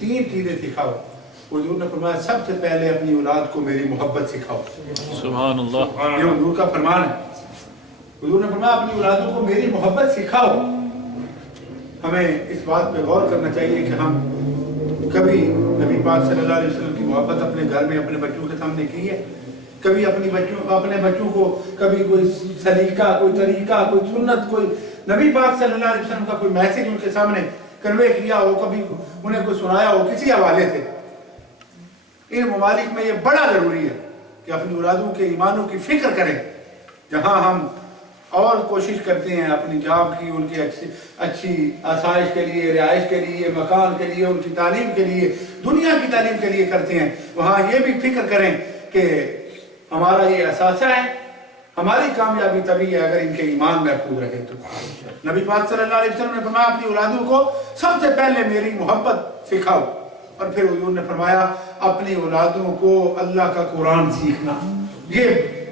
तीन चीजें सिखाओ। हुजूर ने फरमाया सबसे पहले अपनी औलाद को मेरी मोहब्बत सिखाओ। सुभान अल्लाह। ये हुजूर का फरमान है। हुजूर ने फरमाया अपनी औलादों को मेरी मोहब्बत सिखाओ। हमें इस बात पे गौर करना चाहिए कि हम कभी नबी पाक सल्लल्लाहु अलैहि वसल्लम की मोहब्बत अपने घर में अपने बच्चों के सामने की है? कभी अपने बच्चों को कभी कोई सलीका, कोई तरीका, कोई सुन्नत, कोई नबी पाक सल्लल्लाहु अलैहि वसल्लम का कोई मैसेज उनके सामने कन्वे किया हो, कभी उन्हें कोई सुनाया हो किसी हवाले से? इन ममालिक में ये बड़ा जरूरी है कि अपनी औलादों के ईमानों की फिक्र करें। जहाँ हम और कोशिश करते हैं अपनी जॉब की, उनकी अच्छी आसाइश के लिए, रिहाइश के लिए, मकान के लिए, उनकी तालीम के लिए, दुनिया की तालीम के लिए करते हैं, वहाँ ये भी फिक्र करें कि हमारा ये असासा है, हमारी कामयाबी तभी है अगर इनके ईमान महफूज रहे। तो नबी पाक सल्लल्लाहु अलैहि वसल्लम ने फरमाया अपनी औलादों को सबसे पहले मेरी मोहब्बत सिखाओ। और फिर हुजूर ने फरमाया अपनी औलादों को अल्लाह का कुरान सीखना। ये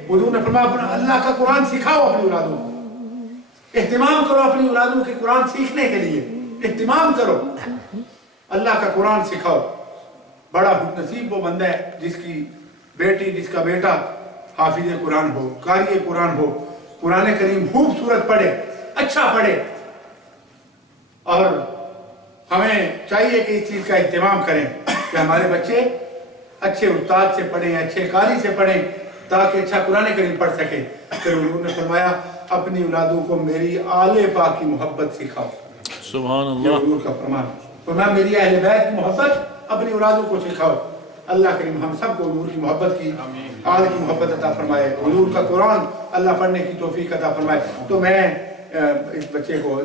हुजूर ने फरमाया अल्लाह का कुरान सिखाओ अपनी औलादों को। एहतिमाम करो अपनी औलादों के कुरान सीखने के लिए, एहतिमाम करो, अल्लाह का कुरान सिखाओ। बड़ा खुशनसीब वो बंदा है जिसकी बेटी, जिसका बेटा हाफिज कुरान हो, कारी कुरान हो, कुरान करीम खूबसूरत पढ़े, अच्छा पढ़े। और हमें चाहिए कि इस चीज़ का एहतिमाम करें कि हमारे बच्चे अच्छे उस्ताद से पढ़ें, अच्छे कारी से पढ़ें, ताकि अच्छा कुरान करीम पढ़ सकें। फिर हुजूर ने फरमाया अपनी औलादों को मेरी आले पाक की मोहब्बत सिखाओ। सुभान अल्लाह। हुजूर का फरमान, फरमाया मेरी अहले बैत की मोहब्बत अपनी औलादों को सिखाओ। अल्लाह करीम हम सबको हुजूर की मोहब्बत की, आल की मोहब्बत अता फरमाए, हुजूर का कुरान अल्लाह पढ़ने की तौफीक अता फरमाए। तो मैं इस बच्चे को,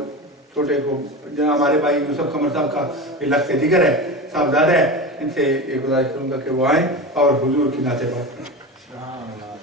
छोटे को, जहाँ हमारे भाई यूसुफ कमर साहब का लफ्ज़ जिगर है, साहबजादा है, इनसे ये गुजारिश करूँगा कि वो आएँ और हुजूर की नाते बात करें।